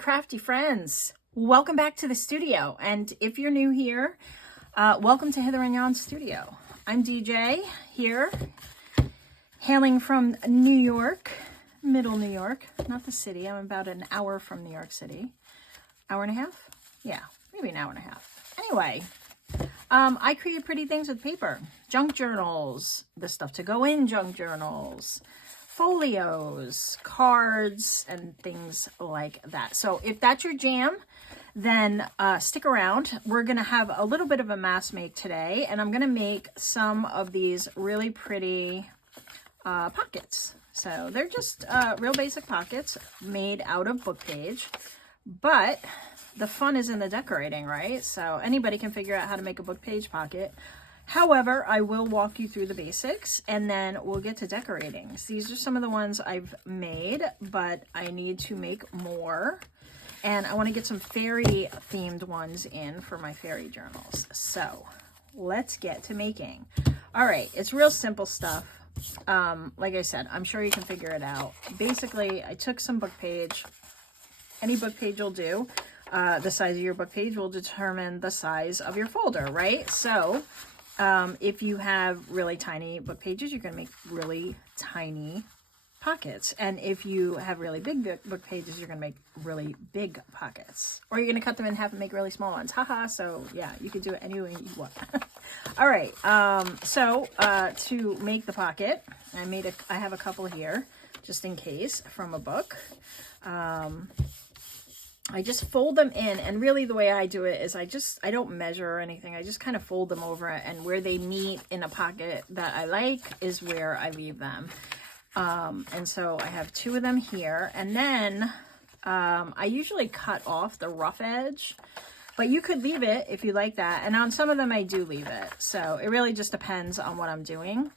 crafty friends, welcome back to the studio. And if you're new here, welcome to Hither and Yon Studio. I'm DJ here, hailing from New York, middle New York, not the city. I'm about an hour from New York City. Hour and a half? Yeah, maybe an hour and a half. Anyway, I create pretty things with paper. Junk journals, the stuff to go in junk journals, folios, cards, and things like that. So if that's your jam, then stick around. We're going to have a little bit of a mass make today, and I'm going to make some of these really pretty pockets. So they're just real basic pockets made out of book page, but the fun is in the decorating, right? So anybody can figure out how to make a book page pocket. However, I will walk you through the basics and then we'll get to decorating. So these are some of the ones I've made, but I need to make more. And I want to get some fairy themed ones in for my fairy journals. So let's get to making. All right, it's real simple stuff. Like I said, I'm sure you can figure it out. Basically, I took some book page. Any book page will do. The size of your book page will determine the size of your folder, right? So if you have really tiny book pages, you're going to make really tiny pockets. And if you have really big book pages, you're going to make really big pockets. Or you're going to cut them in half and make really small ones. Haha. So yeah, you can do it any way you want. All right. To make the pocket, I have a couple here just in case from a book. I just fold them in, and really the way I do it is I don't measure or anything. I just kind of fold them over, and where they meet in a pocket that I like is where I leave them. And so I have two of them here, and then I usually cut off the rough edge, but you could leave it if you like that. And on some of them I do leave it. So it really just depends on what I'm doing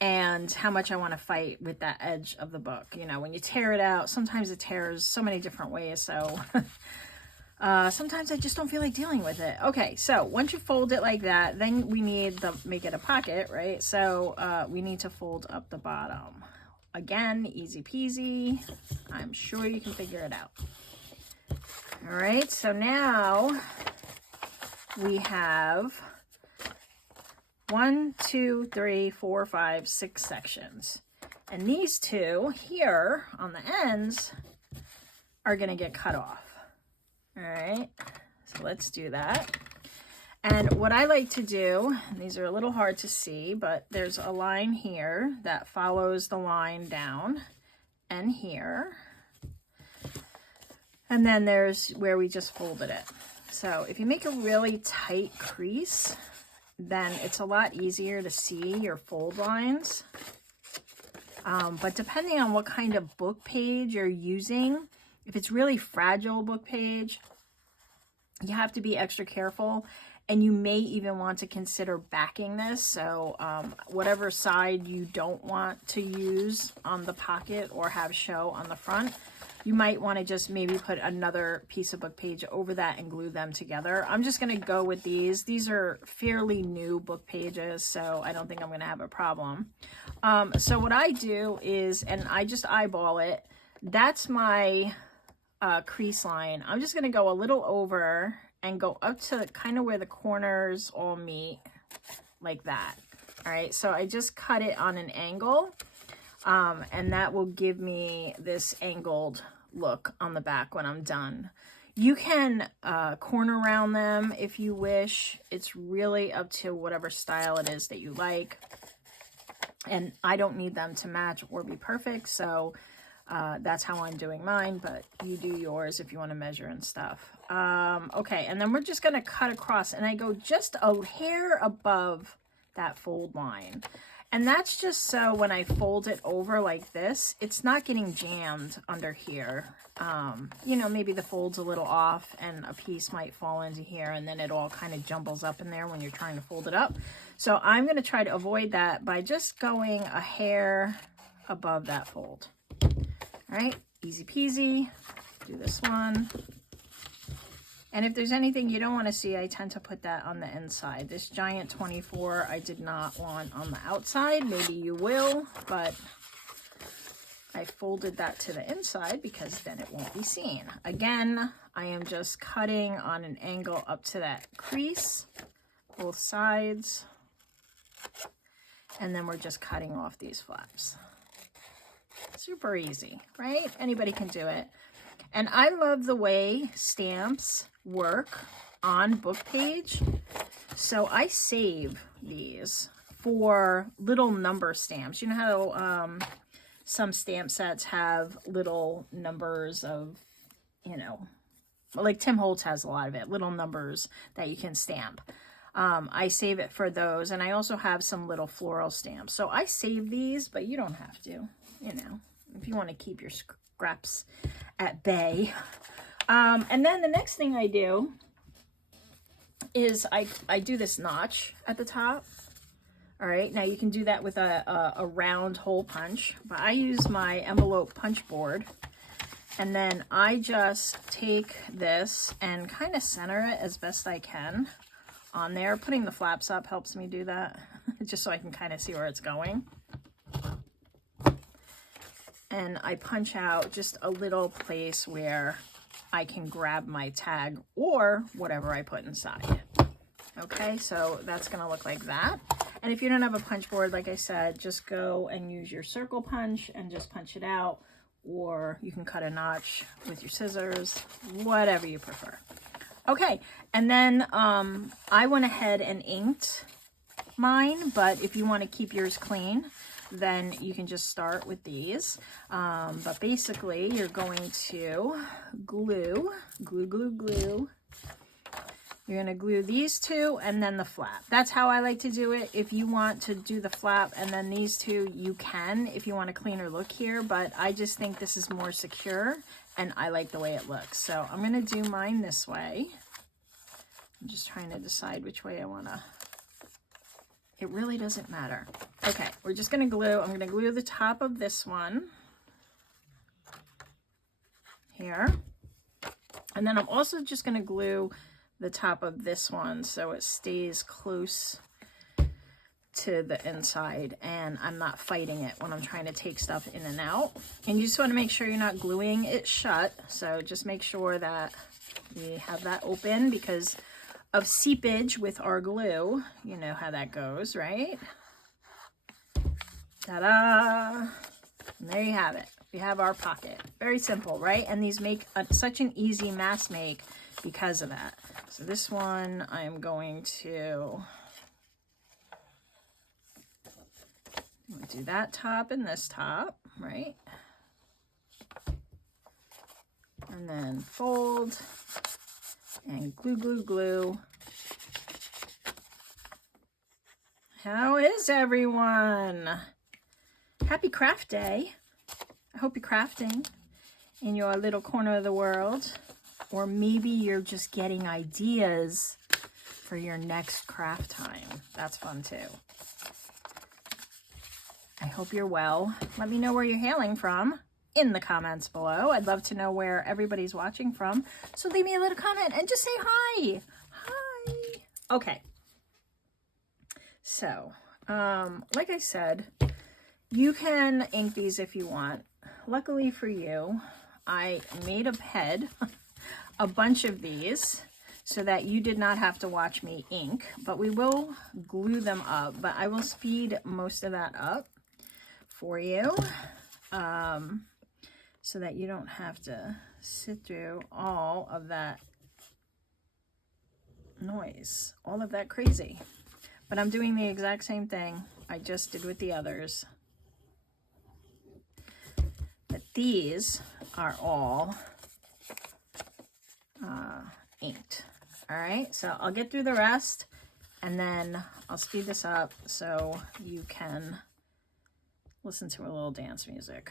and how much I want to fight with that edge of the book. You know, when you tear it out, sometimes it tears so many different ways. So sometimes I just don't feel like dealing with it. Okay, so once you fold it like that, then we need to make it a pocket, right? So we need to fold up the bottom. Again, easy peasy. I'm sure you can figure it out. All right, so now we have 1, 2, 3, 4, 5, 6 sections. And these two here on the ends are going to get cut off. All right, so let's do that. And what I like to do, and these are a little hard to see, but there's a line here that follows the line down and here. And then there's where we just folded it. So if you make a really tight crease, then it's a lot easier to see your fold lines. But depending on what kind of book page you're using, if it's really fragile book page, you have to be extra careful, and you may even want to consider backing this. So whatever side you don't want to use on the pocket or have show on the front, you might want to just maybe put another piece of book page over that and glue them together. I'm just going to go with these. These are fairly new book pages, so I don't think I'm going to have a problem. So what I do is, and I just eyeball it, that's my crease line. I'm just going to go a little over and go up to kind of where the corners all meet, like that. All right, so I just cut it on an angle. And that will give me this angled look on the back when I'm done. You can corner round them if you wish. It's really up to whatever style it is that you like. And I don't need them to match or be perfect, so that's how I'm doing mine, but you do yours if you want to measure and stuff. Okay, and then we're just going to cut across, and I go just a hair above that fold line. And that's just so when I fold it over like this, it's not getting jammed under here. You know, maybe the fold's a little off and a piece might fall into here, and then it all kind of jumbles up in there when you're trying to fold it up. So I'm going to try to avoid that by just going a hair above that fold. All right, easy peasy. Do this one. And if there's anything you don't want to see, I tend to put that on the inside. This giant 24 I did not want on the outside. Maybe you will, but I folded that to the inside because then it won't be seen. Again, I am just cutting on an angle up to that crease, both sides, and then we're just cutting off these flaps. Super easy, right? Anybody can do it. And I love the way stamps work on book page. So I save these for little number stamps. You know how some stamp sets have little numbers of, you know, like Tim Holtz has a lot of it, little numbers that you can stamp. I save it for those, and I also have some little floral stamps. So I save these, but you don't have to, you know, if you want to keep your scraps at bay. And then the next thing I do is I do this notch at the top. All right, now you can do that with a round hole punch, but I use my envelope punch board, and then I just take this and kind of center it as best I can on there. Putting the flaps up helps me do that, just so I can kind of see where it's going. And I punch out just a little place where I can grab my tag or whatever I put inside. Okay, so that's gonna look like that. And if you don't have a punch board, like I said, just go and use your circle punch and just punch it out, or you can cut a notch with your scissors, whatever you prefer. Okay, and then I went ahead and inked mine, but if you want to keep yours clean, then you can just start with these. But basically, you're going to glue. You're going to glue these two and then the flap. That's how I like to do it. If you want to do the flap and then these two, you can if you want a cleaner look here, but I just think this is more secure and I like the way it looks. So I'm going to do mine this way. I'm just trying to decide which way I want to. It really doesn't matter. Okay, we're just going to glue. I'm going to glue the top of this one here. And then I'm also just going to glue the top of this one so it stays close to the inside and I'm not fighting it when I'm trying to take stuff in and out. And you just want to make sure you're not gluing it shut. So just make sure that we have that open because of seepage with our glue. You know how that goes, right? Ta-da! And there you have it. We have our pocket. Very simple, right? And these make such an easy mass make because of that. So this one I am going to do that top and this top, right? And then fold and glue, glue, glue. How is everyone? Happy craft day. I hope you're crafting in your little corner of the world. Or maybe you're just getting ideas for your next craft time. That's fun too. I hope you're well. Let me know where you're hailing from in the comments below. I'd love to know where everybody's watching from. So leave me a little comment and just say hi. Hi. Okay. So, like I said, you can ink these if you want. Luckily for you, I made ahead a bunch of these so that you did not have to watch me ink, but we will glue them up, but I will speed most of that up for you so that you don't have to sit through all of that noise, all of that crazy. But I'm doing the exact same thing I just did with the others. But these are all inked. All right, so I'll get through the rest and then I'll speed this up so you can listen to a little dance music.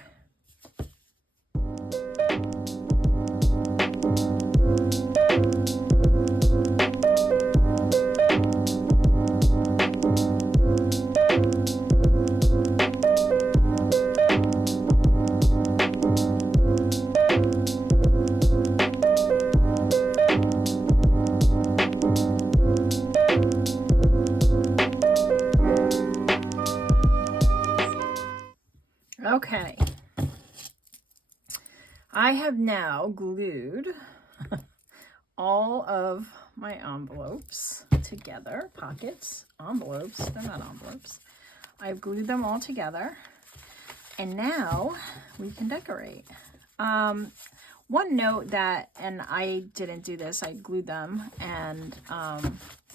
Okay, I have now glued all of my envelopes together. Pockets, envelopes, they're not envelopes. I've glued them all together. And now we can decorate. One note that, and I didn't do this, I glued them, and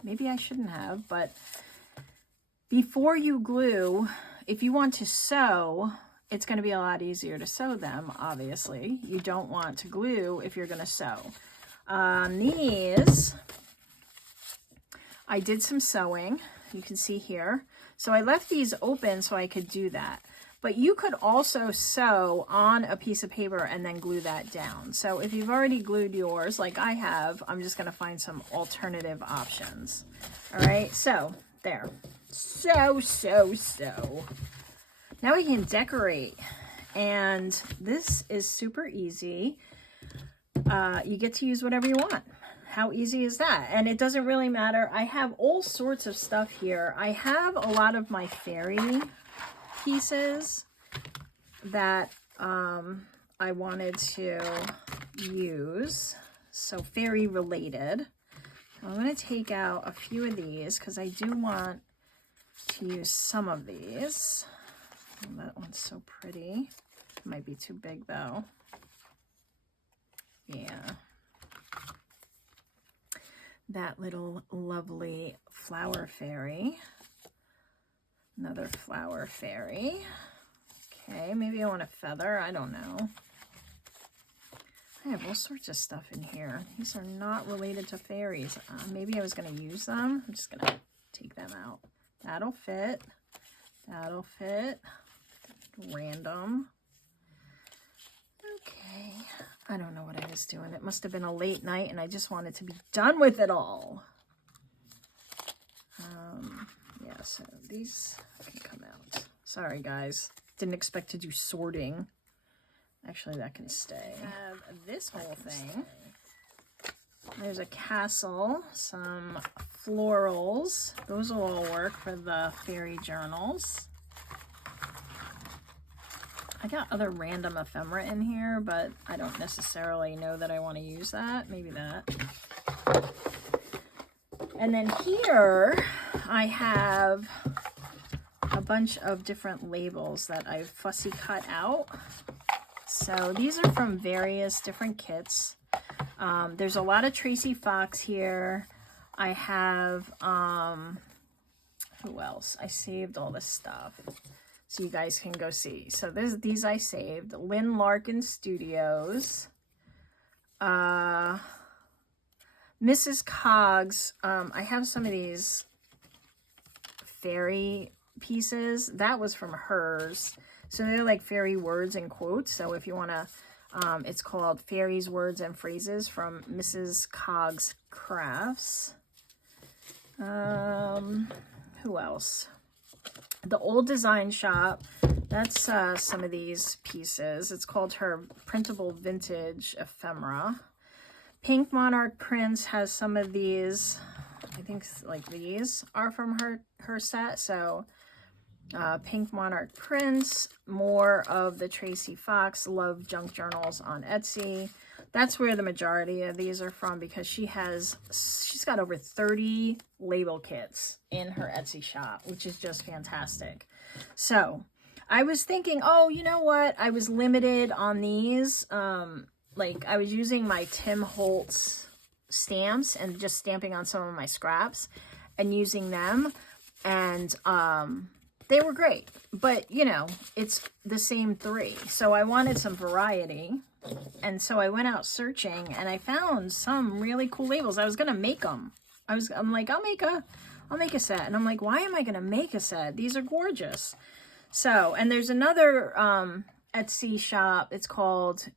maybe I shouldn't have, but before you glue, if you want to sew, it's going to be a lot easier to sew them, obviously. You don't want to glue if you're going to sew. These, I did some sewing, you can see here. So I left these open so I could do that. But you could also sew on a piece of paper and then glue that down. So if you've already glued yours, like I have, I'm just going to find some alternative options. All right, so there. So. Now we can decorate. And this is super easy. You get to use whatever you want. How easy is that? And it doesn't really matter. I have all sorts of stuff here. I have a lot of my fairy pieces that I wanted to use, so fairy related. I'm going to take out a few of these because I do want to use some of these. Oh, that one's so pretty. It might be too big though. Yeah. That little lovely flower fairy. Another flower fairy. Okay, maybe I want a feather. I don't know. I have all sorts of stuff in here. These are not related to fairies. Maybe I was going to use them. I'm just going to take them out. That'll fit. That'll fit. Random. Okay. I don't know what I was doing. It must have been a late night and I just wanted to be done with it all. Yeah, so these can come out. Sorry, guys. Didn't expect to do sorting. Actually, that can stay. I have this whole thing. There's a castle, some florals. Those will all work for the fairy journals. I got other random ephemera in here, but I don't necessarily know that I want to use that. Maybe that. And then here I have a bunch of different labels that I've fussy cut out. So these are from various different kits. There's a lot of Tracy Fox here. I have, who else? I saved all this stuff so you guys can go see. So these I saved. Lynne Larkin Studios. Mrs. Cogs. I have some of these fairy pieces. That was from hers. So they're like fairy words and quotes. So if you want to, it's called Fairies, Words, and Phrases from Mrs. Cogs Crafts. Who else? The Old Design Shop. That's some of these pieces. It's called her Printable Vintage Ephemera. Pink Monarch Prints has some of these. I think like these are from her set. So Pink Monarch Prints, more of the Tracy Fox Love Junk Journals on Etsy. That's where the majority of these are from because she's got over 30 label kits in her Etsy shop, which is just fantastic. So I was thinking, oh, you know what? I was limited on these. Like I was using my Tim Holtz stamps and just stamping on some of my scraps and using them. And they were great, but you know, it's the same three. So I wanted some variety. And so I went out searching and I found some really cool labels. I was going to make them. I'm like, I'll make a set. And I'm like, why am I going to make a set? These are gorgeous. So, and there's another Etsy shop. It's called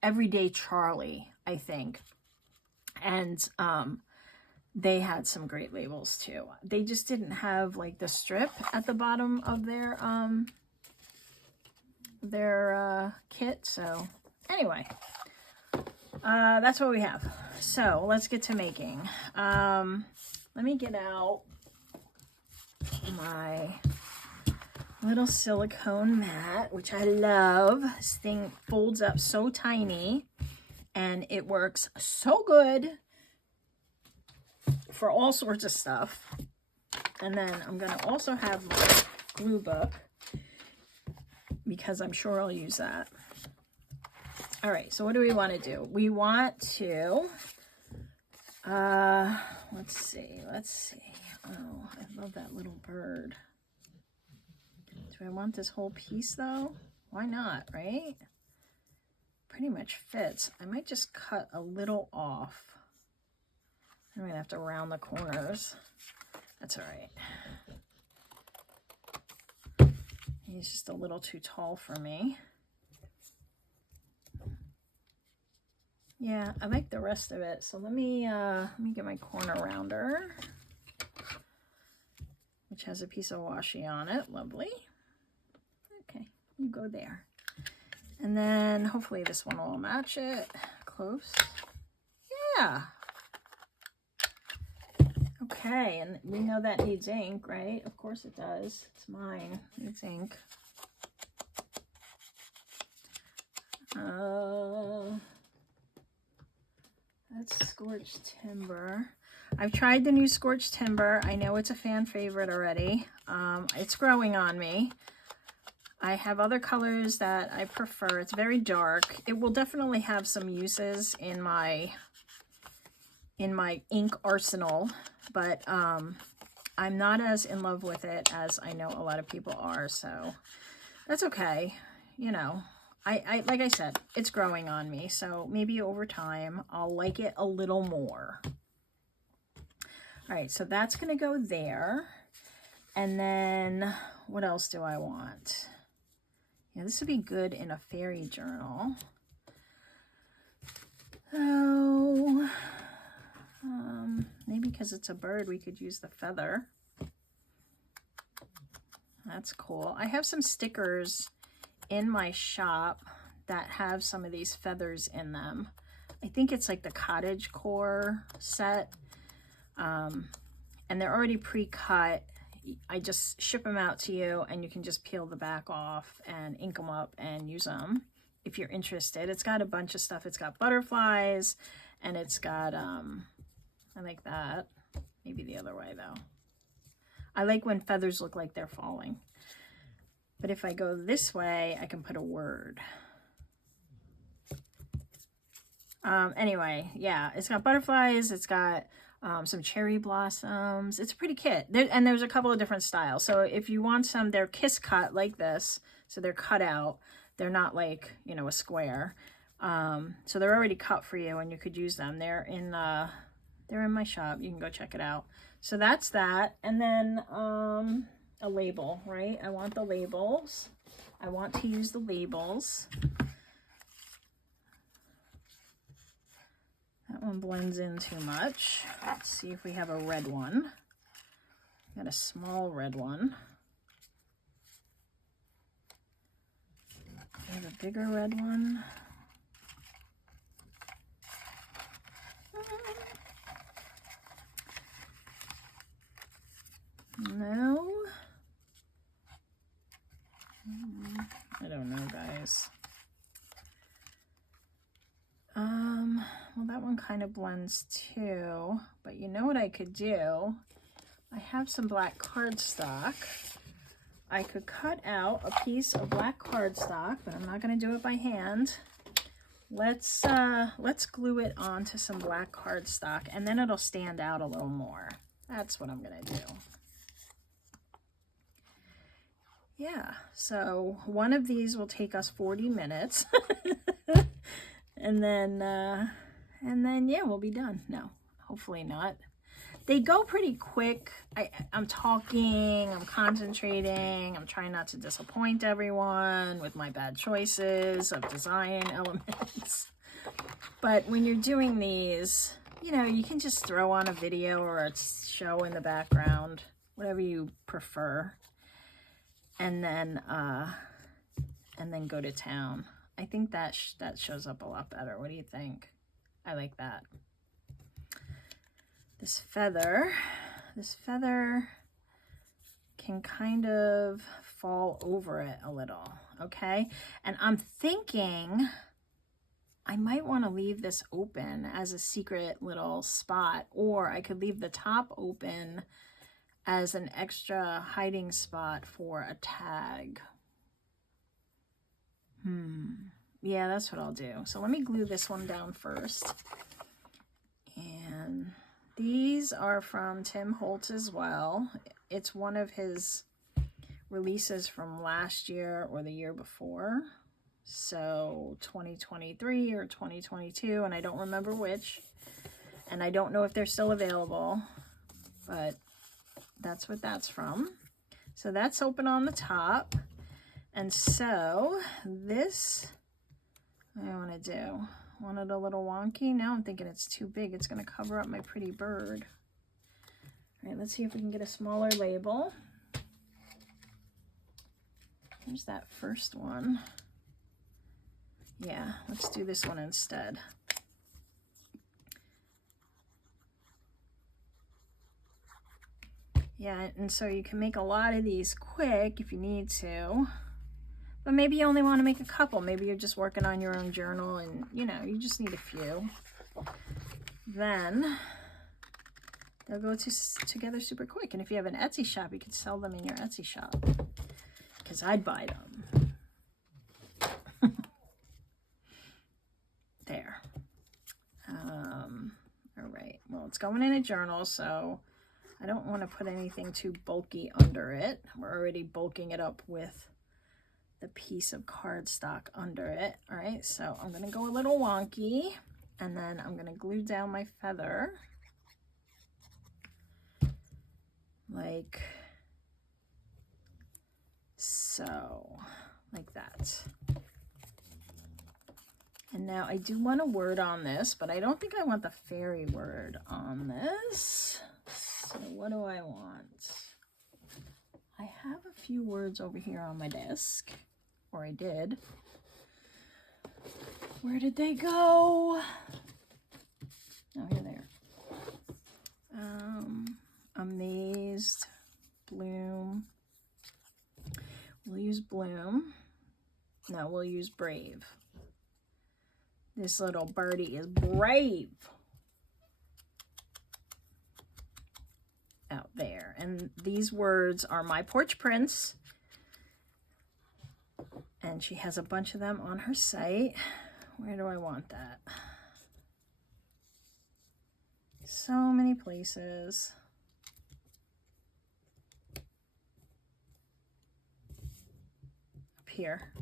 Everyday Charlie, I think. And they had some great labels too. They just didn't have like the strip at the bottom of their kit. So anyway, that's what we have. So let's get to making. Let me get out my little silicone mat, which I love. This thing folds up so tiny and it works so good for all sorts of stuff. And then I'm going to also have my glue book because I'm sure I'll use that. All right, so what do we want to do? We want to, let's see. Oh, I love that little bird. Do I want this whole piece though? Why not, right? Pretty much fits. I might just cut a little off. I'm gonna have to round the corners. That's all right. He's just a little too tall for me. Yeah, I like the rest of it. So let me get my corner rounder, which has a piece of washi on it. Lovely. Okay, you go there. And then hopefully this one will match it close. Yeah. Okay, and we know that needs ink, right? Of course it does. It's mine. It needs ink. That's Scorched Timber. I've tried the new Scorched Timber. I know it's a fan favorite already. It's growing on me. I have other colors that I prefer. It's very dark. It will definitely have some uses in my ink arsenal, but I'm not as in love with it as I know a lot of people are, so that's okay. You know, I like I said, it's growing on me, so maybe over time I'll like it a little more. All right, so that's gonna go there. And then what else do I want? Yeah, this would be good in a fairy journal. Oh, maybe because it's a bird, we could use the feather. That's cool. I have some stickers in my shop that have some of these feathers in them. I think it's like the cottage core set. And they're already pre-cut. I just ship them out to you and you can just peel the back off and ink them up and use them if you're interested. It's got a bunch of stuff. It's got butterflies and it's got, I like that. Maybe the other way though. I like when feathers look like they're falling. But if I go this way, I can put a word. Anyway, yeah, it's got butterflies. It's got some cherry blossoms. It's a pretty kit. And there's a couple of different styles. So if you want some, they're kiss cut like this. So they're cut out. They're not like, you know, a square. So they're already cut for you and you could use them. They're in my shop. You can go check it out. So that's that. And then a label, right? I want the labels. I want to use the labels. That one blends in too much. Let's see if we have a red one. Got a small red one. We have a bigger red one. No. I don't know, guys. Well, that one kind of blends too, but you know what I could do? I have some black cardstock. I could cut out a piece of black cardstock, but I'm not going to do it by hand. Let's glue it onto some black cardstock, and then it'll stand out a little more. That's what I'm going to do. Yeah, so one of these will take us 40 minutes. And then yeah, we'll be done. No, hopefully not. They go pretty quick. I'm talking, I'm concentrating, I'm trying not to disappoint everyone with my bad choices of design elements. But when you're doing these, you know, you can just throw on a video or a show in the background, whatever you prefer. And then go to town. I think that shows up a lot better. What do you think? I like that. This feather can kind of fall over it a little, okay? And I'm thinking I might want to leave this open as a secret little spot, or I could leave the top open as an extra hiding spot for a tag. Yeah, that's what I'll do. So let me glue this one down first. And these are from Tim Holtz as well. It's one of his releases from last year or the year before. So 2023 or 2022, and I don't remember which. And I don't know if they're still available, but that's what that's from. So that's open on the top. And so this, I want to do, want it a little wonky. Now I'm thinking it's too big. It's going to cover up my pretty bird. All right, let's see if we can get a smaller label. Here's that first one. Yeah, let's do this one instead. Yeah, and so you can make a lot of these quick if you need to, but maybe you only want to make a couple. Maybe you're just working on your own journal and, you know, you just need a few. Then they'll go together super quick. And if you have an Etsy shop, you could sell them in your Etsy shop, because I'd buy them. There. All right, well, it's going in a journal, so I don't want to put anything too bulky under it. We're already bulking it up with the piece of cardstock under it. All right, so I'm going to go a little wonky, and then I'm going to glue down my feather like so, like that. And now I do want a word on this, but I don't think I want the fairy word on this. So what do I want? I have a few words over here on my desk, or I did. Where did they go? Oh, here they are. Amazed, bloom. We'll use bloom. No, we'll use brave. This little birdie is brave. Out there. And these words are My Porch Prince. And she has a bunch of them on her site. Where do I want that? So many places. Up here.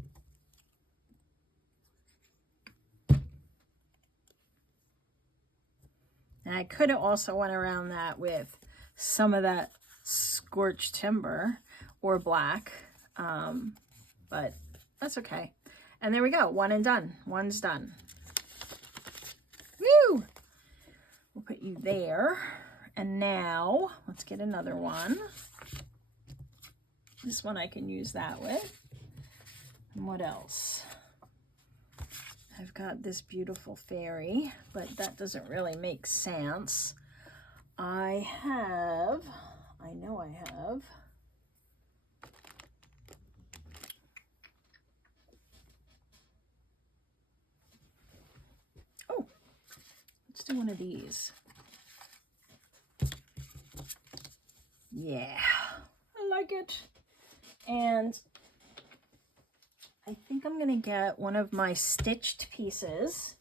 And I could have also went around that with some of that scorched timber or black, but that's okay. And there we go, one and done. One's done. Woo! We'll put you there. And now let's get another one. This one I can use that with. And what else? I've got this beautiful fairy, but that doesn't really make sense. I know I have. Oh, let's do one of these. Yeah, I like it. And I think I'm gonna get one of my stitched pieces.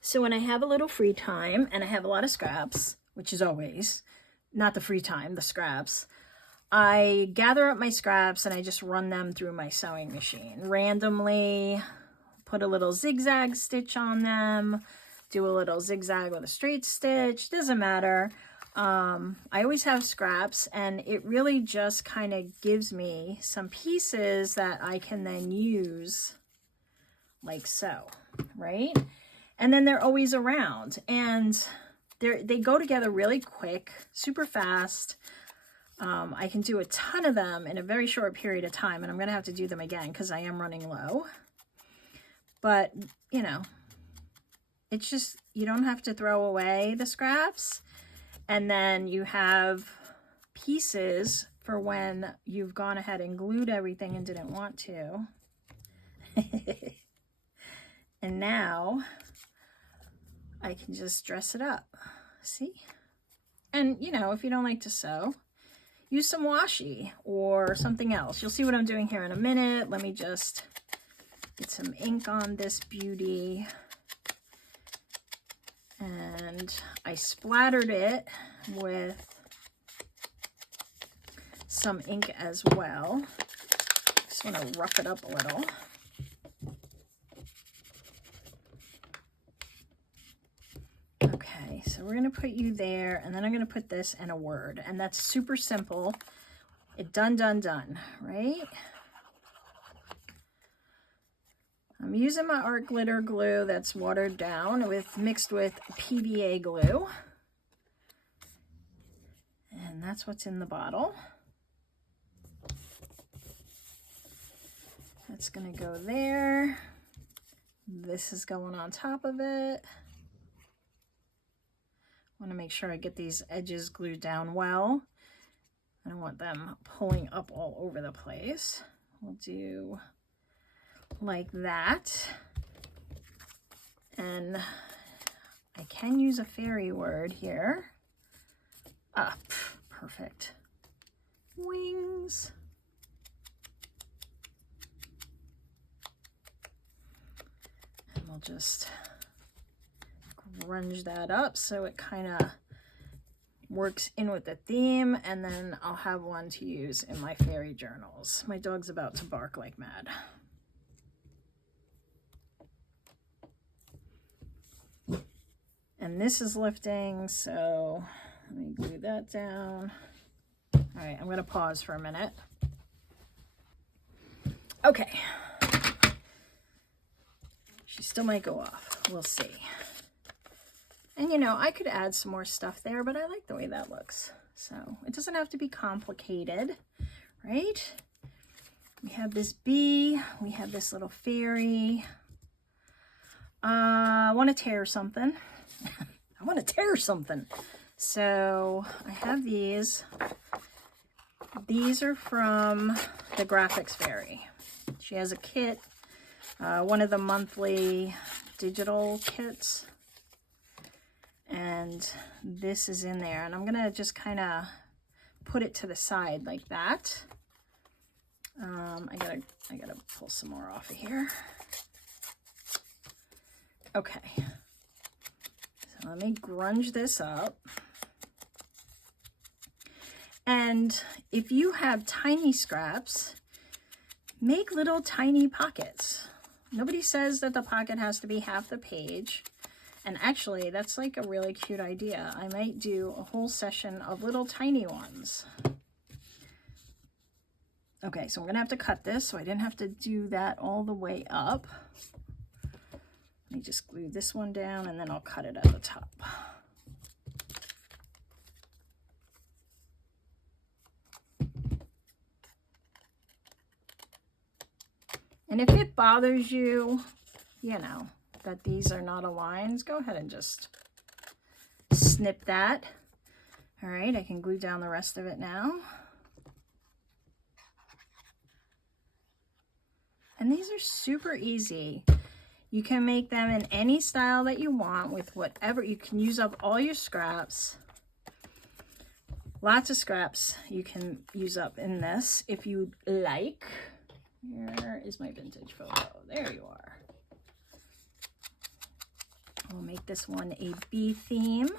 So when I have a little free time and I have a lot of scraps, which is always, not the free time, the scraps, I gather up my scraps and I just run them through my sewing machine randomly, put a little zigzag stitch on them, do a little zigzag with a straight stitch, doesn't matter. I always have scraps, and it really just kind of gives me some pieces that I can then use like so, right? And then they're always around, and they go together really quick, super fast. I can do a ton of them in a very short period of time, and I'm going to have to do them again because I am running low. But, you know, it's just, you don't have to throw away the scraps. And then you have pieces for when you've gone ahead and glued everything and didn't want to. And now I can just dress it up. See? And, you know, if you don't like to sew, use some washi or something else. You'll see what I'm doing here in a minute. Let me just get some ink on this beauty. And I splattered it with some ink as well. Just want to rough it up a little. Okay, so we're going to put you there, and then I'm going to put this in a word, and that's super simple. Done, right? I'm using my art glitter glue that's watered down mixed with PVA glue. And that's what's in the bottle. That's going to go there. This is going on top of it. I want to make sure I get these edges glued down well. I don't want them pulling up all over the place. We'll do like that. And I can use a fairy word here. Up. Perfect. Wings. And we'll just grunge that up so it kind of works in with the theme, and then I'll have one to use in my fairy journals. My dog's about to bark like mad. And this is lifting, so let me glue that down. All right, I'm going to pause for a minute. Okay. She still might go off. We'll see. And you know, I could add some more stuff there, but I like the way that looks. So it doesn't have to be complicated, right? We have this bee. We have this little fairy. I want to tear something. I want to tear something. So I have these. These are from the Graphics Fairy. She has a kit, one of the monthly digital kits. And this is in there. And I'm going to just kind of put it to the side like that. I gotta pull some more off of here. Okay. So let me grunge this up. And if you have tiny scraps, make little tiny pockets. Nobody says that the pocket has to be half the page. And actually, that's like a really cute idea. I might do a whole session of little tiny ones. Okay, so I'm gonna have to cut this, so I didn't have to do that all the way up. Let me just glue this one down, and then I'll cut it at the top. And if it bothers you, you know, that these are not aligned, go ahead and just snip that. All right, I can glue down the rest of it now. And these are super easy. You can make them in any style that you want with whatever. You can use up all your scraps. Lots of scraps you can use up in this if you like. Here is my vintage photo. There you are. We'll make this one a bee theme.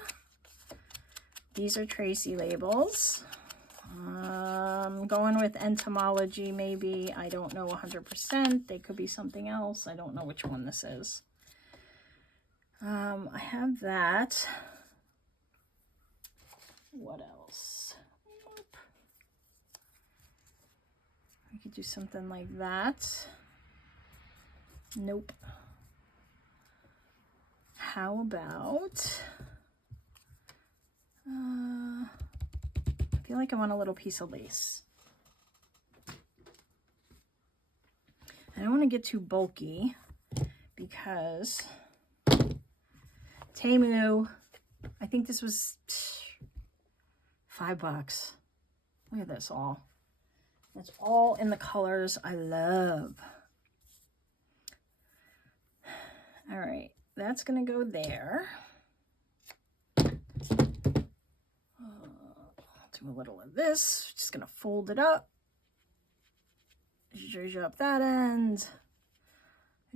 These are Tracy labels. Going with entomology, maybe. I don't know 100%. They could be something else. I don't know which one this is. I have that. What else? Nope. I could do something like that. Nope. How about... I feel like I want a little piece of lace. I don't want to get too bulky because Temu. I think this was $5. Look at this all. It's all in the colors I love. All right, that's gonna go there. Do a little of this. Just gonna fold it up. Zhuzh up that end.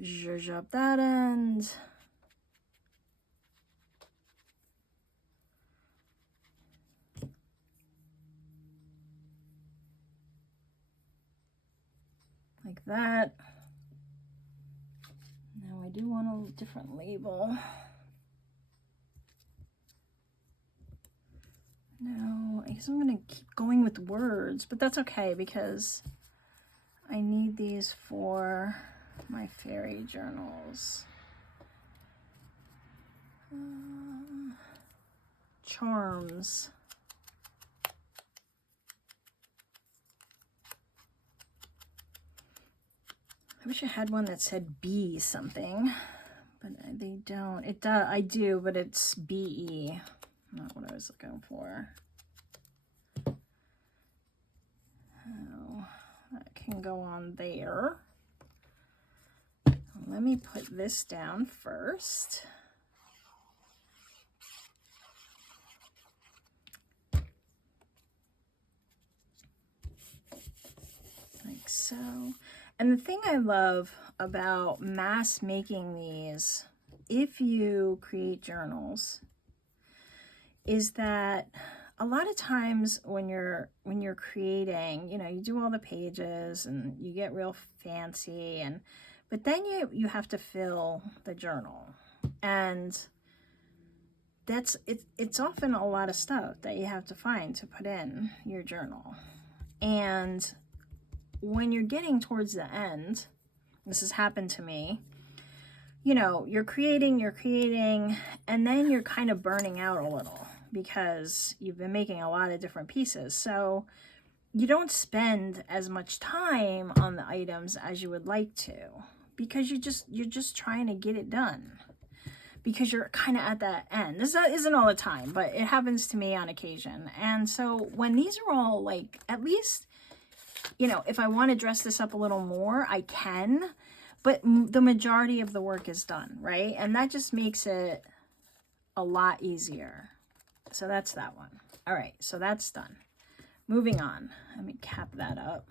Zhuzh up that end. Like that. Now I do want a different label. No, I guess I'm gonna keep going with words, but that's okay because I need these for my fairy journals. Charms. I wish I had one that said B something, but they don't. It does. I do, but it's BE. Not what I was looking for. Oh, that can go on there. Let me put this down first. Like so. And the thing I love about mass making these, if you create journals, is that a lot of times when you're creating, you know, you do all the pages and you get real fancy, but then you have to fill the journal, and it's often a lot of stuff that you have to find to put in your journal. And when you're getting towards the end, this has happened to me, you know, you're creating, and then you're kind of burning out a little because you've been making a lot of different pieces. So you don't spend as much time on the items as you would like to, because you're just trying to get it done, because you're kind of at that end. This isn't all the time, but it happens to me on occasion. And so when these are all like, at least, you know, if I want to dress this up a little more, I can, but the majority of the work is done, right? And that just makes it a lot easier. So that's that one. All right, so that's done. Moving on. Let me cap that up.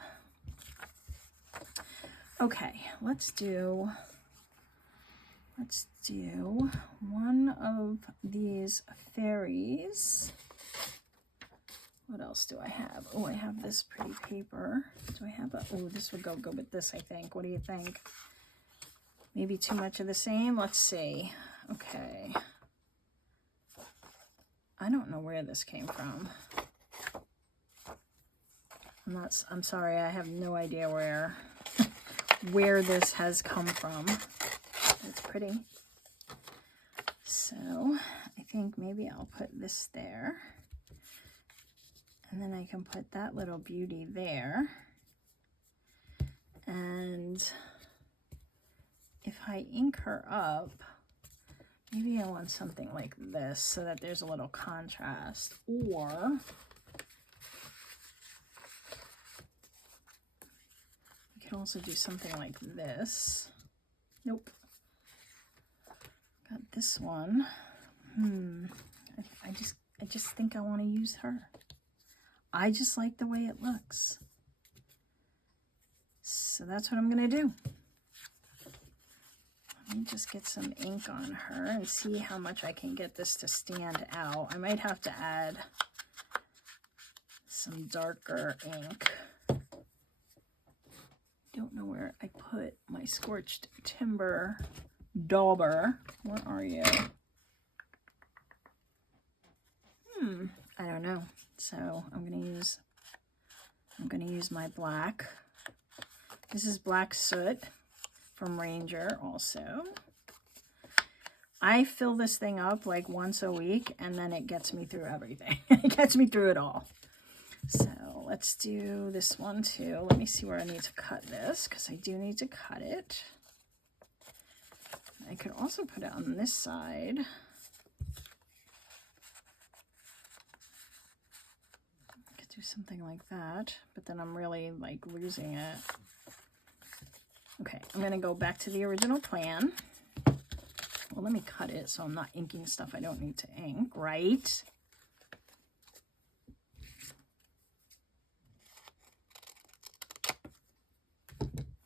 Okay, let's do one of these fairies. What else do I have? Oh, I have this pretty paper. Do I have a, oh, this would go good with this, I think. What do you think? Maybe too much of the same? Let's see. Okay. I don't know where this came from. I'm sorry, I have no idea where this has come from. It's pretty. So I think maybe I'll put this there. And then I can put that little beauty there. And if I ink her up, maybe I want something like this so that there's a little contrast. Or you can also do something like this. Nope. Got this one. I just think I want to use her. I just like the way it looks. So that's what I'm going to do. Let me just get some ink on her and see how much I can get this to stand out. I might have to add some darker ink. Don't know where I put my Scorched Timber dauber. Where are you? I don't know. So I'm gonna use my black. This is Black Soot from Ranger also. I fill this thing up like once a week, and then it gets me through everything. It gets me through it all. So let's do this one too. Let me see where I need to cut this, because I do need to cut it. I could also put it on this side. do something like that, but then I'm really like losing it. Okay, I'm gonna go back to the original plan. Well, let me cut it so I'm not inking stuff I don't need to ink, right?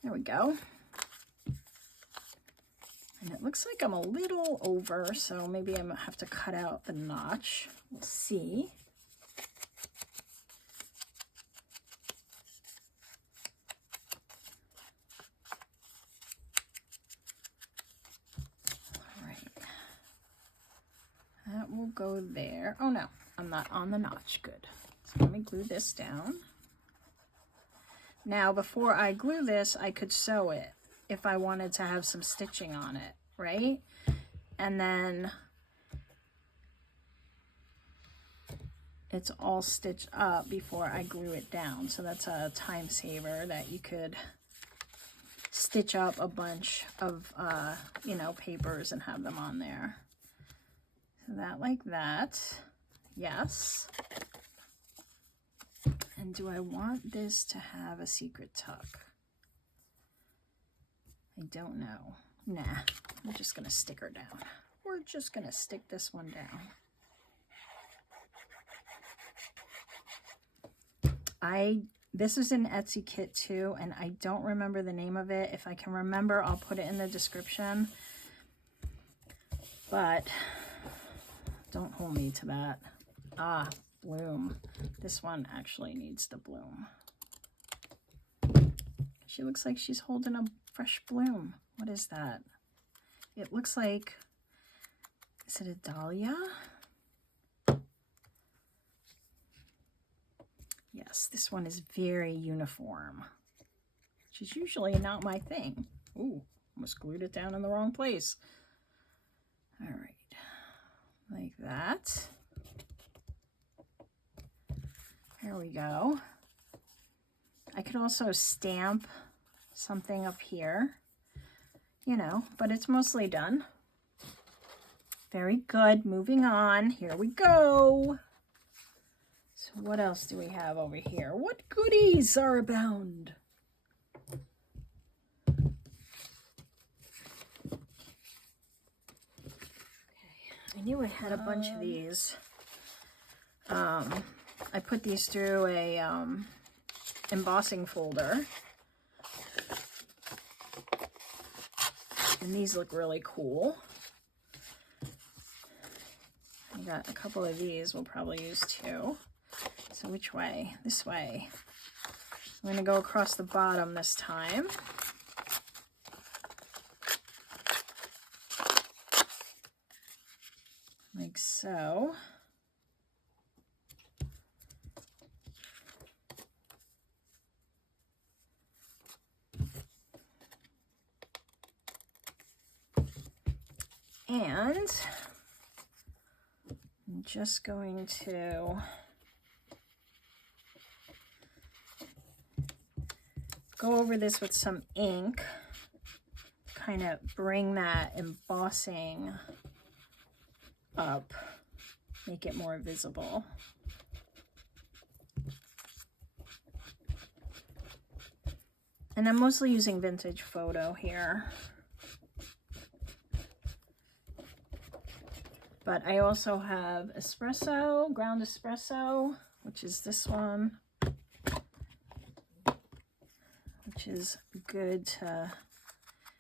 There we go. And it looks like I'm a little over, so maybe I'm gonna have to cut out the notch. We'll see. All right. That will go there. Oh no, I'm not on the notch. Good. So let me glue this down. Now, before I glue this, I could sew it if I wanted to have some stitching on it, right? And then it's all stitched up before I glue it down. So that's a time saver that you could stitch up a bunch of, you know, papers and have them on there. So that like that, yes. And do I want this to have a secret tuck? I don't know. Nah, I'm just gonna stick her down. We're just gonna stick this one down. This is an Etsy kit too, and I don't remember the name of it. If I can remember, I'll put it in the description. But don't hold me to that. Ah, bloom. This one actually needs the bloom. She looks like she's holding a fresh bloom. What is that? It looks like, is it a dahlia? Yes, this one is very uniform, which is usually not my thing. Ooh, almost glued it down in the wrong place. All right, like that. There we go. I could also stamp something up here, you know, but it's mostly done. Very good. Moving on. Here we go. So what else do we have over here? What goodies are abound? Okay. I knew I had a bunch of these. I put these through a embossing folder. And these look really cool. I got a couple of these we'll probably use too. So which way? This way. I'm going to go across the bottom this time. Like so. And I'm just going to go over this with some ink, kind of bring that embossing up, make it more visible. And I'm mostly using vintage photo here. But I also have espresso, ground espresso, which is this one, which is good to,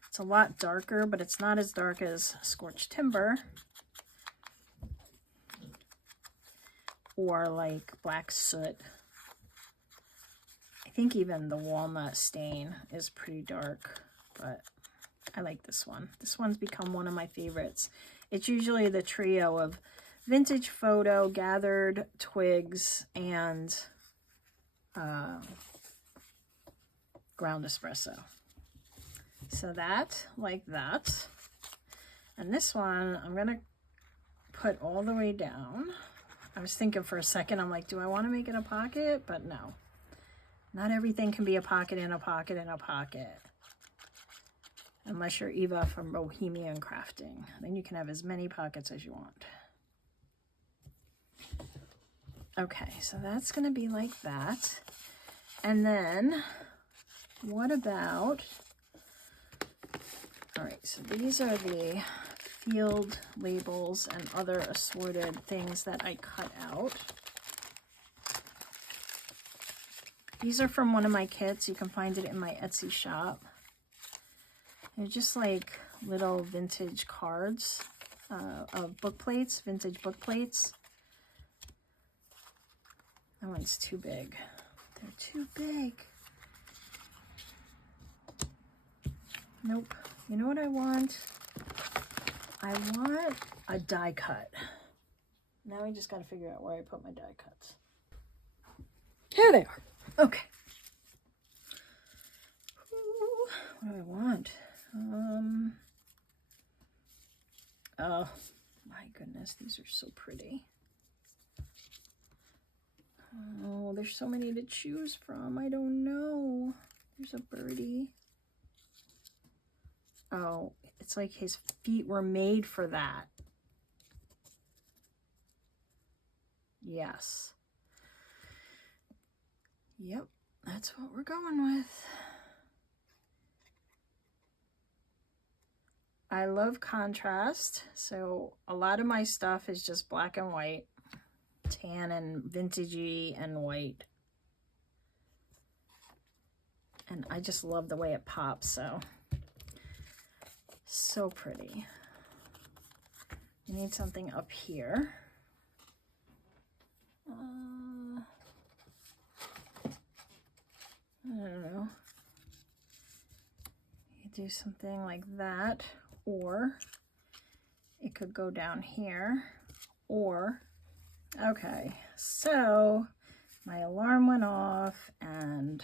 it's a lot darker, but it's not as dark as scorched timber or like black soot. I think even the walnut stain is pretty dark, but I like this one. This one's become one of my favorites. It's usually the trio of vintage photo, gathered twigs, and ground espresso. So that, like that. And this one, I'm going to put all the way down. I was thinking for a second, I'm like, do I want to make it a pocket? But no. Not everything can be a pocket in a pocket in a pocket. Unless you're Eva from Bohemian Crafting. Then you can have as many pockets as you want. Okay, so that's going to be like that. And then what about, all right, so these are the field labels and other assorted things that I cut out. These are from one of my kits. You can find it in my Etsy shop. They're just like little vintage cards of book plates, vintage book plates. That one's too big. They're too big. Nope. You know what I want? I want a die cut. Now I just got to figure out where I put my die cuts. Here they are. Okay. Ooh, what do I want? Oh my goodness, these are so pretty. Oh, there's so many to choose from. I don't know. There's a birdie. Oh, it's like his feet were made for that. Yes. Yep, that's what we're going with. I love contrast, so a lot of my stuff is just black and white, tan and vintagey and white. And I just love the way it pops, so pretty. You need something up here. I don't know. You do something like that, or it could go down here, or, okay, so my alarm went off and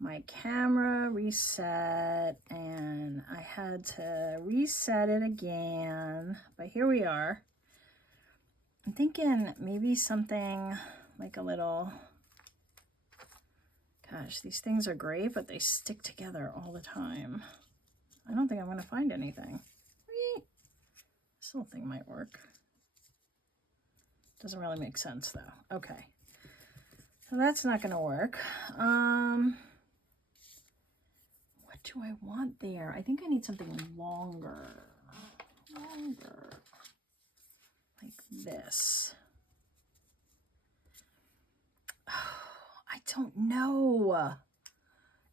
my camera reset and I had to reset it again, but here we are. I'm thinking maybe something like a little, gosh, these things are great, but they stick together all the time. I don't think I'm gonna find anything. This little thing might work. Doesn't really make sense though. Okay, so that's not gonna work. What do I want there? I think I need something longer, like this. Oh, I don't know.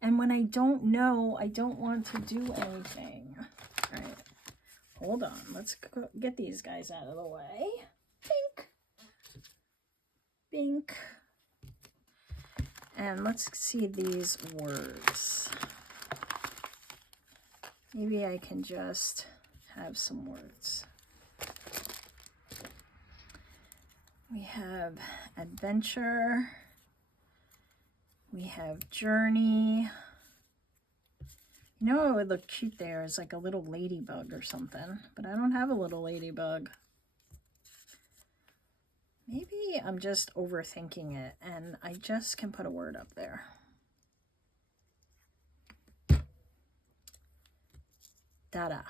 And when I don't know, I don't want to do anything. All right, hold on. Let's go get these guys out of the way. Bink. Bink. And let's see these words. Maybe I can just have some words. We have adventure. We have journey. You know what would look cute there is like a little ladybug or something, but I don't have a little ladybug. Maybe I'm just overthinking it and I just can put a word up there. Dada.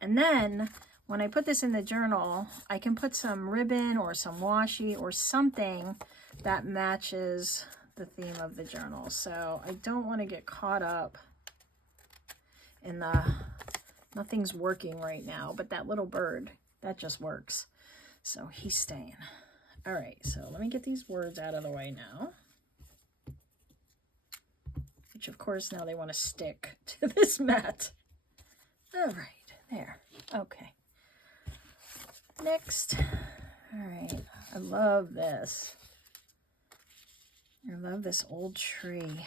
And then when I put this in the journal, I can put some ribbon or some washi or something that matches the theme of the journal. So I don't want to get caught up in the, nothing's working right now, but that little bird, that just works. So he's staying. All right, so let me get these words out of the way now. Which of course now they want to stick to this mat. All right, there, okay. Next, all right, I love this. I love this old tree.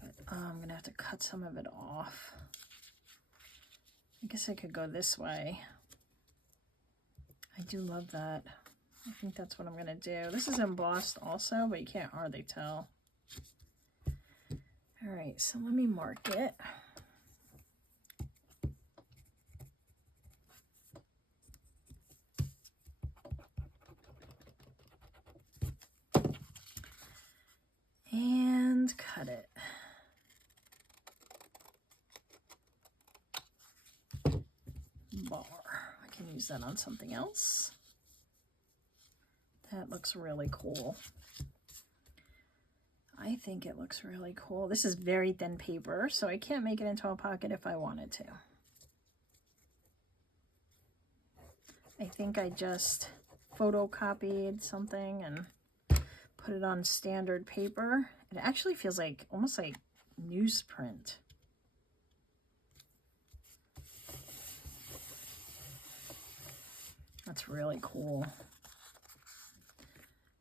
But I'm gonna have to cut some of it off. I guess I could go this way. I do love that. I think that's what I'm gonna do. This is embossed also, but you can't hardly tell. All right, so let me mark it. And cut it. Bar. I can use that on something else. That looks really cool. I think it looks really cool. This is very thin paper, so I can't make it into a pocket if I wanted to. I think I just photocopied something and put it on standard paper. It actually feels like almost like newsprint. That's really cool.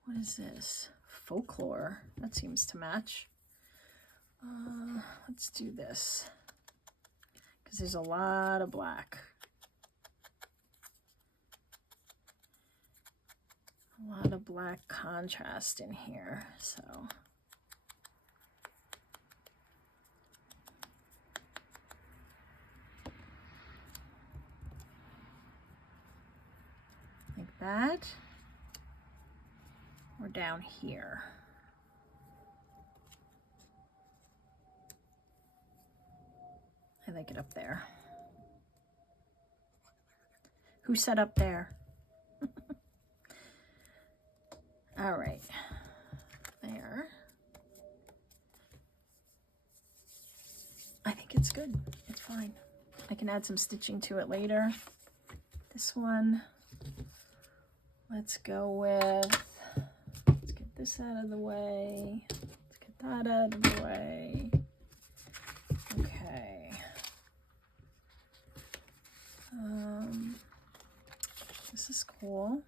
What is this? Folklore. That seems to match. Let's do this because there's a lot of black. A lot of black contrast in here, so. Like that. Or down here. I like it up there. Who said up there? All right, there. I think it's good. It's fine. I can add some stitching to it later. This one, let's go with, let's get this out of the way. Let's get that out of the way. Okay. This is cool.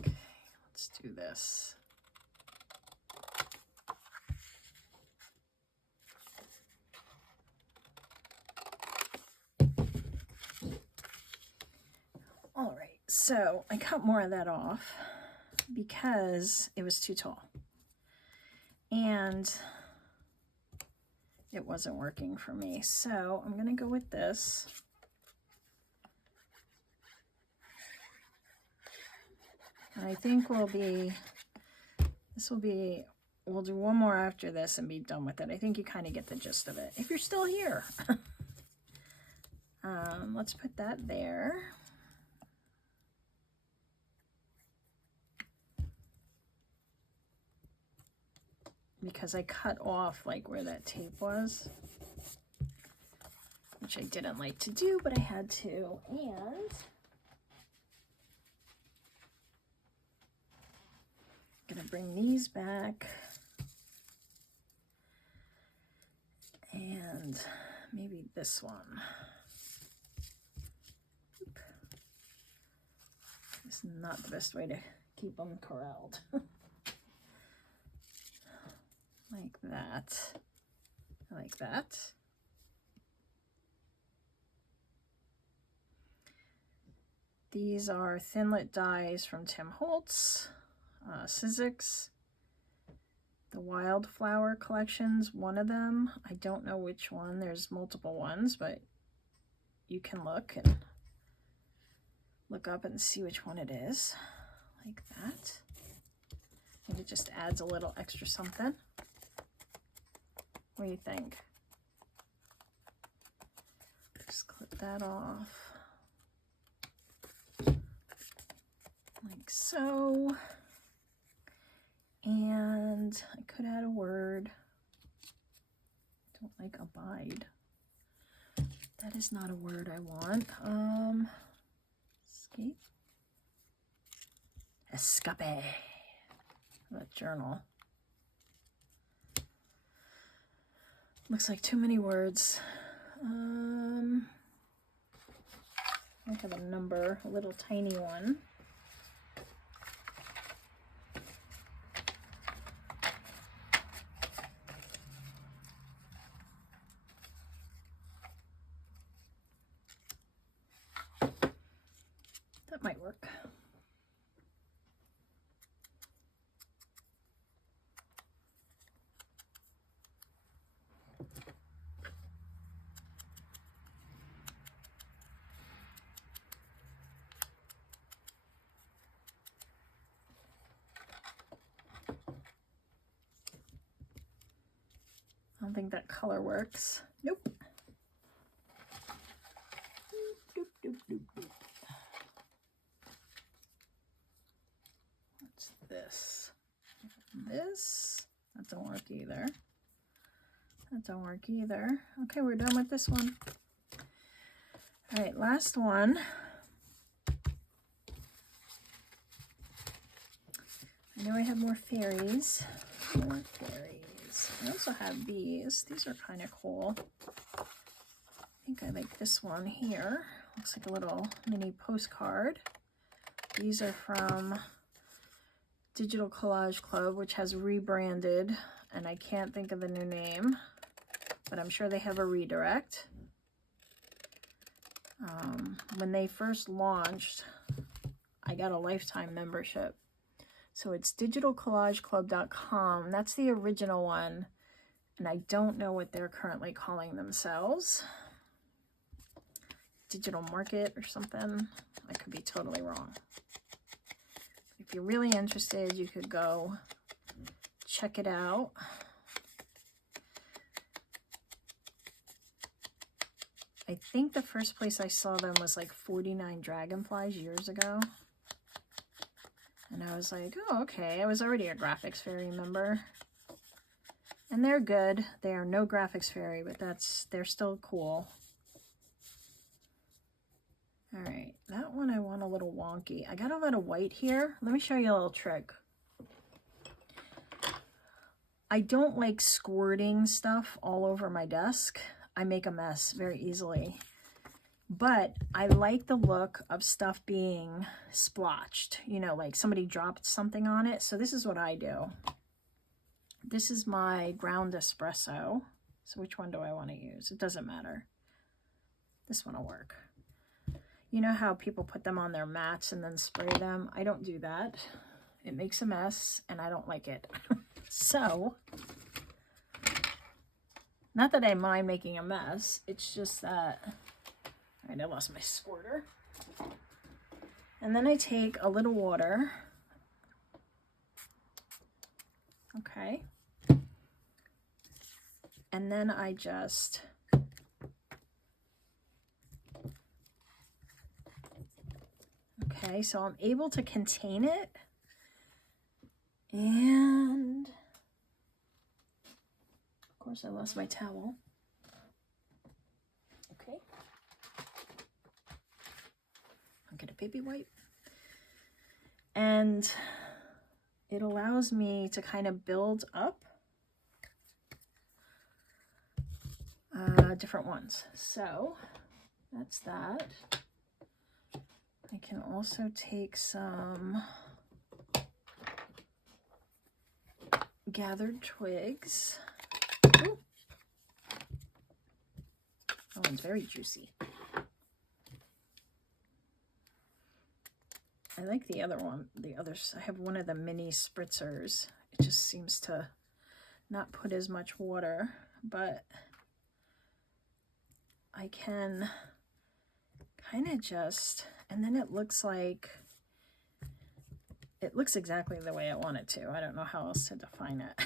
Okay, let's do this. All right, so I cut more of that off because it was too tall. And it wasn't working for me. So I'm gonna go with this. And I think we'll do one more after this and be done with it. I think you kind of get the gist of it, if you're still here. Let's put that there. Because I cut off like where that tape was, which I didn't like to do, but I had to. And I'm gonna bring these back and maybe this one. Oop. This is not the best way to keep them corralled. Like that. I like that. These are Thinlit dies from Tim Holtz, Sizzix, the Wildflower collections, one of them. I don't know which one. There's multiple ones, but you can look up and see which one it is. Like that. And it just adds a little extra something. What do you think? Just clip that off. Like so. And I could add a word. I don't like abide. That is not a word I want. Escape. Escape. That journal. Looks like too many words. I have a number, a little tiny one. That might work. I don't think that color works. Nope. Doop, doop, doop. What's this? This? That don't work either. That don't work either. Okay, we're done with this one. All right, last one. I know I have more fairies. More fairies. I also have these. These are kind of cool. I think I like this one here. Looks like a little mini postcard. These are from Digital Collage Club, which has rebranded, and I can't think of the new name, but I'm sure they have a redirect. When they first launched, I got a lifetime membership. So it's digitalcollageclub.com. That's the original one, and I don't know what they're currently calling themselves. Digital Market or something. I could be totally wrong. If you're really interested, you could go check it out. I think the first place I saw them was like 49 Dragonflies years ago. And I was like, oh, okay. I was already a Graphics Fairy member. And they're good. They are no Graphics Fairy, but they're still cool. All right, that one I want a little wonky. I got a lot of white here. Let me show you a little trick. I don't like squirting stuff all over my desk. I make a mess very easily. But I like the look of stuff being splotched. You know, like somebody dropped something on it. So this is what I do. This is my ground espresso. So which one do I want to use? It doesn't matter. This one will work. You know how people put them on their mats and then spray them? I don't do that. It makes a mess and I don't like it. So, not that I mind making a mess. It's just that, all right, I lost my squirter. And then I take a little water. Okay. And then I just okay, so I'm able to contain it. And of course I lost my towel. Okay. I'll get a baby wipe. And it allows me to kind of build up different ones. So that's that. I can also take some gathered twigs. Ooh. That one's very juicy. I like the other one. The others, I have one of the mini spritzers. It just seems to not put as much water, but I can kind of just, and then it looks like, it looks exactly the way I want it to. I don't know how else to define it.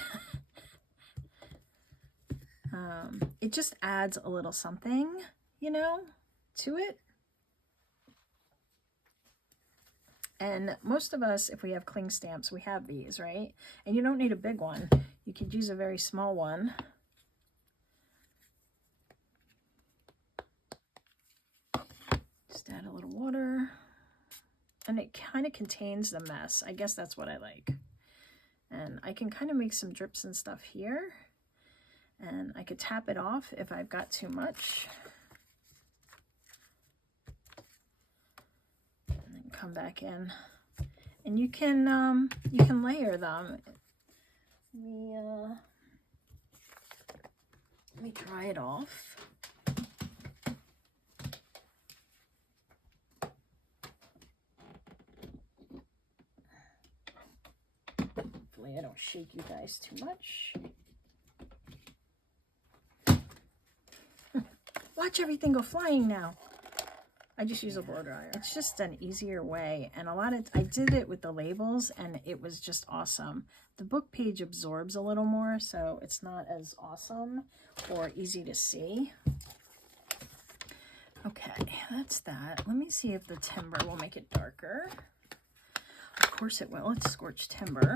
It just adds a little something, you know, to it. And most of us, if we have cling stamps, we have these, right? And you don't need a big one. You could use a very small one. Just add a little water. And it kind of contains the mess. I guess that's what I like. And I can kind of make some drips and stuff here. And I could tap it off if I've got too much. And then come back in. And you can layer them. Let me dry it off. Hopefully I don't shake you guys too much. Watch everything go flying now. I just use a blow dryer. It's just an easier way. And I did it with the labels and it was just awesome. The book page absorbs a little more, so it's not as awesome or easy to see. Okay, that's that. Let me see if the timber will make it darker. Of course it will. It's scorched timber.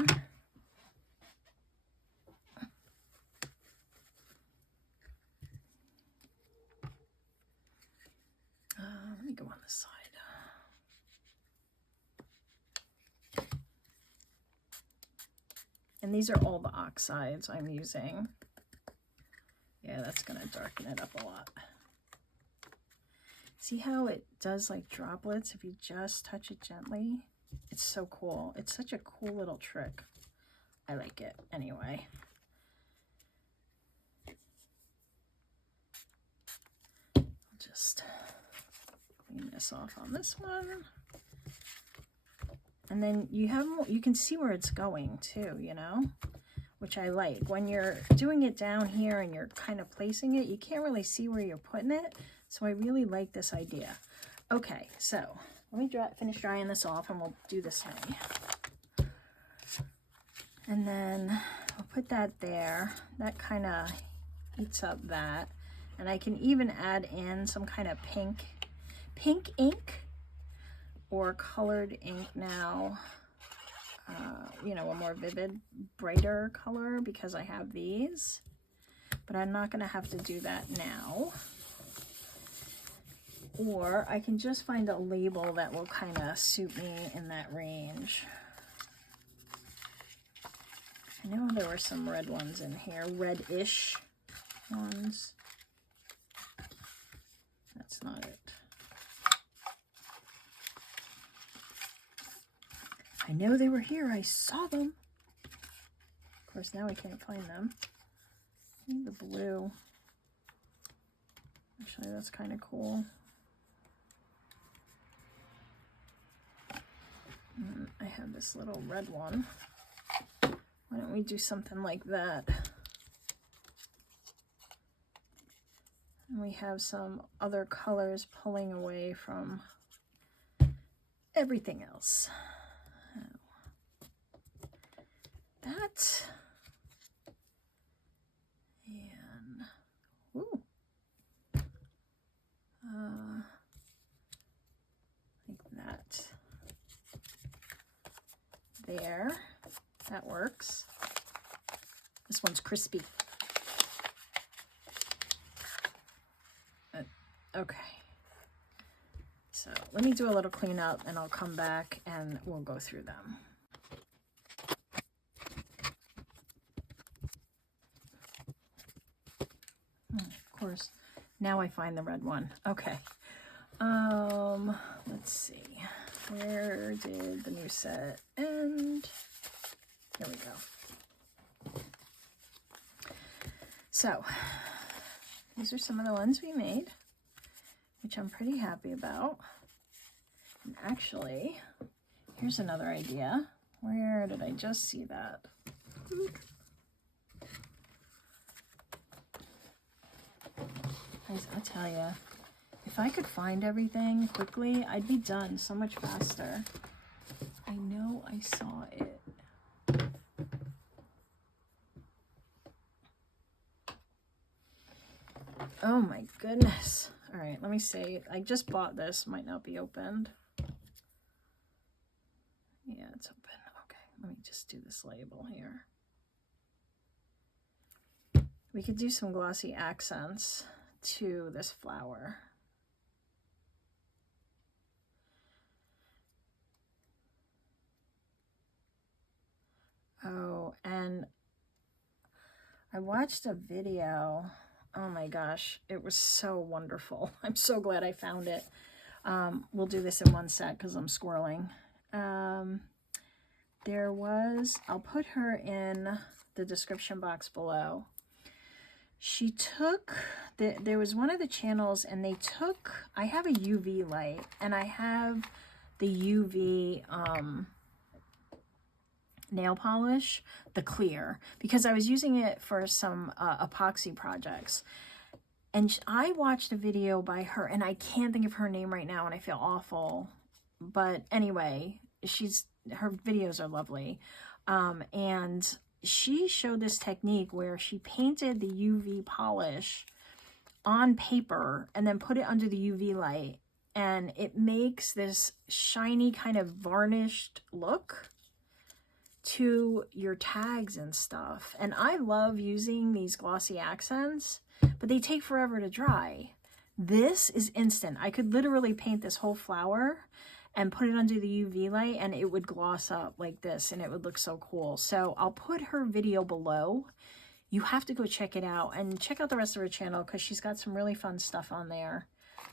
Let me go on this side. And these are all the oxides I'm using. Yeah, that's going to darken it up a lot. See how it does like droplets if you just touch it gently? It's so cool. It's such a cool little trick. I like it anyway. I'll just clean this off on this one. And then you can see where it's going too, you know, which I like. When you're doing it down here and you're kind of placing it, you can't really see where you're putting it. So I really like this idea. Okay, so let me finish drying this off and we'll do this thing. And then I'll put that there. That kind of heats up that. And I can even add in some kind of pink ink or colored ink now. You know, a more vivid, brighter color because I have these. But I'm not going to have to do that now. Or I can just find a label that will kind of suit me in that range. I know there were some red ones in here, red-ish ones. That's not it. I know they were here. I saw them. Of course, now I can't find them. I need the blue. Actually, that's kind of cool. And I have this little red one. Why don't we do something like that? And we have some other colors pulling away from everything else. That. And, ooh. Like that. There. That works. This one's crispy. Okay. So let me do a little cleanup and I'll come back and we'll go through them. Of course, now I find the red one. Okay. Let's see. Where did the new set end? Here we go. So, these are some of the ones we made, which I'm pretty happy about. And actually, here's another idea. Where did I just see that? Guys, I'll tell you, if I could find everything quickly, I'd be done so much faster. I know I saw it. Oh my goodness. All right, let me see. I just bought this. Might not be opened. Yeah, it's open. Okay, let me just do this label here. We could do some glossy accents to this flower. Oh, and I watched a video. Oh my gosh, it was so wonderful. I'm so glad I found it. We'll do this in one set because I'm squirreling. There was, I'll put her in the description box below. She took, there was one of the channels and they took, I have a UV light and I have the UV nail polish, the clear, because I was using it for some epoxy projects. And I watched a video by her and I can't think of her name right now and I feel awful. But anyway, her videos are lovely. And she showed this technique where she painted the UV polish on paper and then put it under the UV light and it makes this shiny kind of varnished look to your tags and stuff. And I love using these glossy accents, but they take forever to dry. This is instant. I could literally paint this whole flower and put it under the UV light and it would gloss up like this and it would look so cool. So I'll put her video below. You have to go check it out and check out the rest of her channel because she's got some really fun stuff on there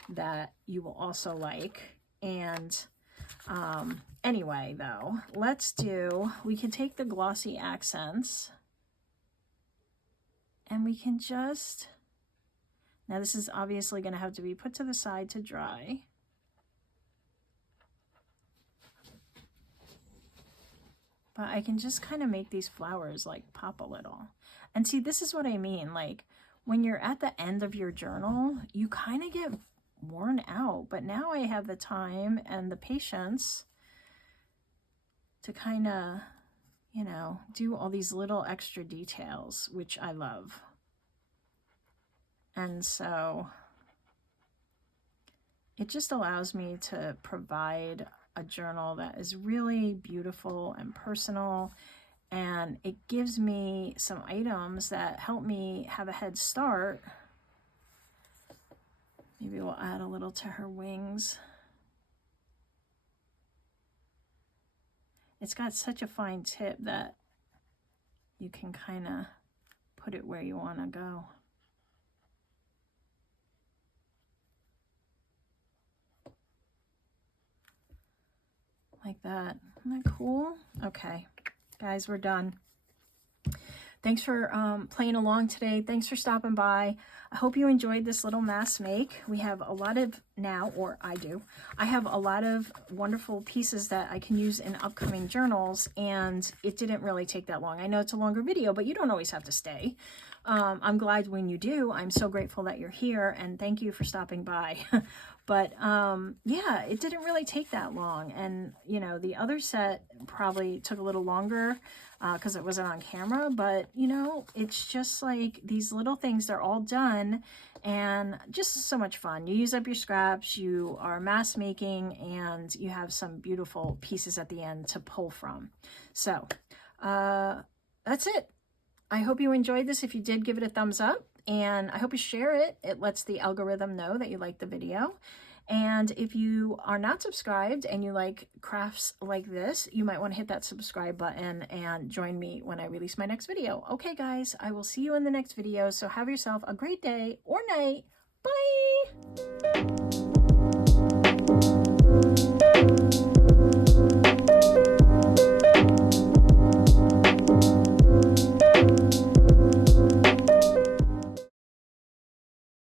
that you will also like. And anyway, though, we can take the glossy accents and we can just, now this is obviously going to have to be put to the side to dry. But I can just kind of make these flowers like pop a little. And see, this is what I mean. Like when you're at the end of your journal, you kind of get worn out. But now I have the time and the patience to kind of, you know, do all these little extra details, which I love. And so it just allows me to provide a journal that is really beautiful and personal, and it gives me some items that help me have a head start. Maybe we'll add a little to her wings. It's got such a fine tip that you can kind of put it where you want to go. Like that. Isn't that cool? Okay, guys, we're done. Thanks for playing along today. Thanks for stopping by. I hope you enjoyed this little mass make. We have a lot of now, or I do. I have a lot of wonderful pieces that I can use in upcoming journals, and it didn't really take that long. I know it's a longer video, but you don't always have to stay. I'm glad when you do. I'm so grateful that you're here, and thank you for stopping by. But yeah, it didn't really take that long. And, you know, the other set probably took a little longer because it wasn't on camera. But, you know, it's just like these little things, they're all done and just so much fun. You use up your scraps, you are mass making, and you have some beautiful pieces at the end to pull from. So that's it. I hope you enjoyed this. If you did, give it a thumbs up. And I hope you share it. It lets the algorithm know that you like the video. And if you are not subscribed and you like crafts like this, you might want to hit that subscribe button and join me when I release my next video. Okay, guys, I will see you in the next video. So have yourself a great day or night.